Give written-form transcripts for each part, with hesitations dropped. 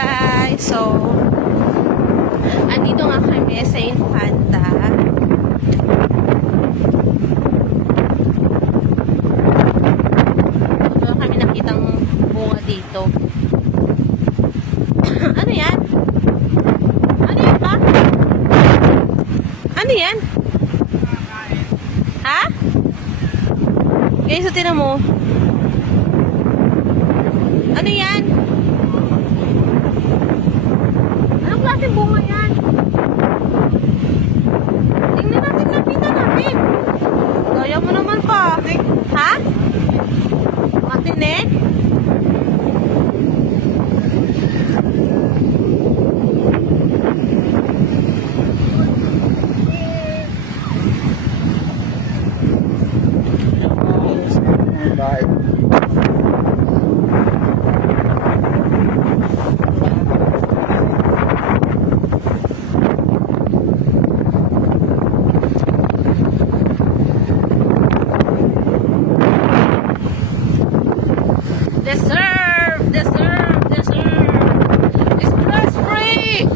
guys, so andito nga kami sa Infanta. Wala kami nakitang bunga dito. Ano yan? Ano yan pa? Ano yan? Ha? Guys, so tinan mo. Ano yan? Anong klaseng bunga yan? Tingnan natin, nakita natin. Gaya mo naman pa. Ha? Matinik? Deserve! It's stress free!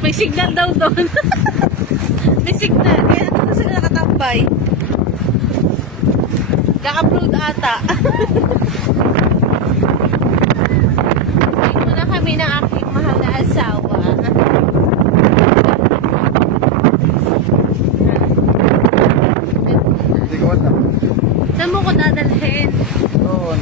May signal daw doon. May signal. Kaya dito sila nakatambay. Ka-upload ata. Tingnan na kami ng aking mahal na asawa. Saan mo ko dadalhin? Doon.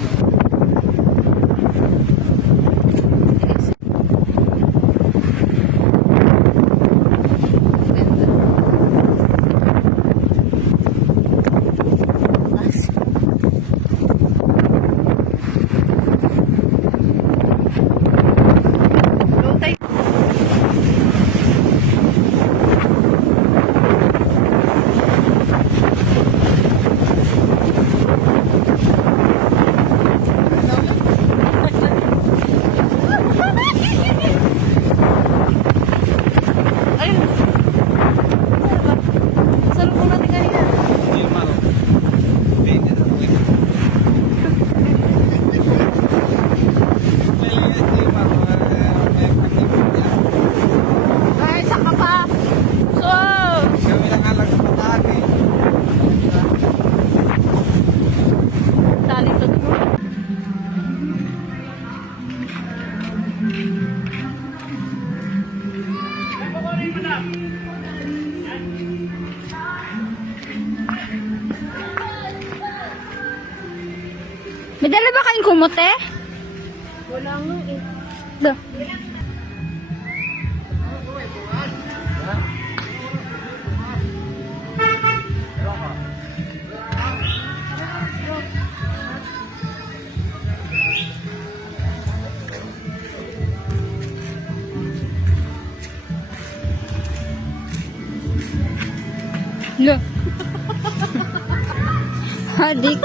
May dala ba kayong kumote? Wala nga eh. Do. Lo. Hadik.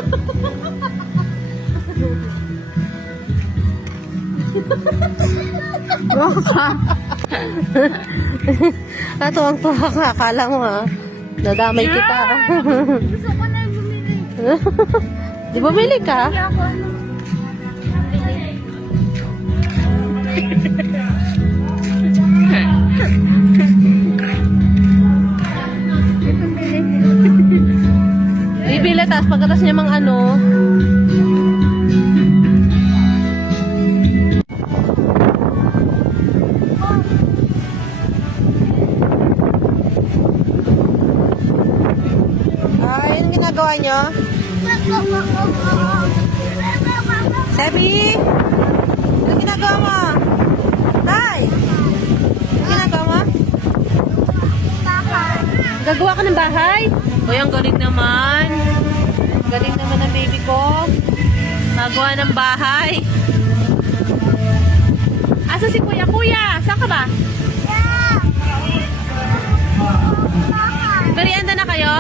Baka. Natuwang-tuwa ka. Akala mo ha. Nadamay kita. Gusto ko na bumili. Di bumili ka? Kaya ako ano. Bibili, tapos pagkatas niya mang ano. Ay, anong ginagawa niyo? Sebi! Anong ginagawa mo? Tay! Anong ginagawa mo? Gagawa ka ng bahay? Uy, ang galing naman. Galing naman ng baby ko. Magawa ng bahay. Asa si Kuya? Kuya, saan ka ba? Merienda na kayo?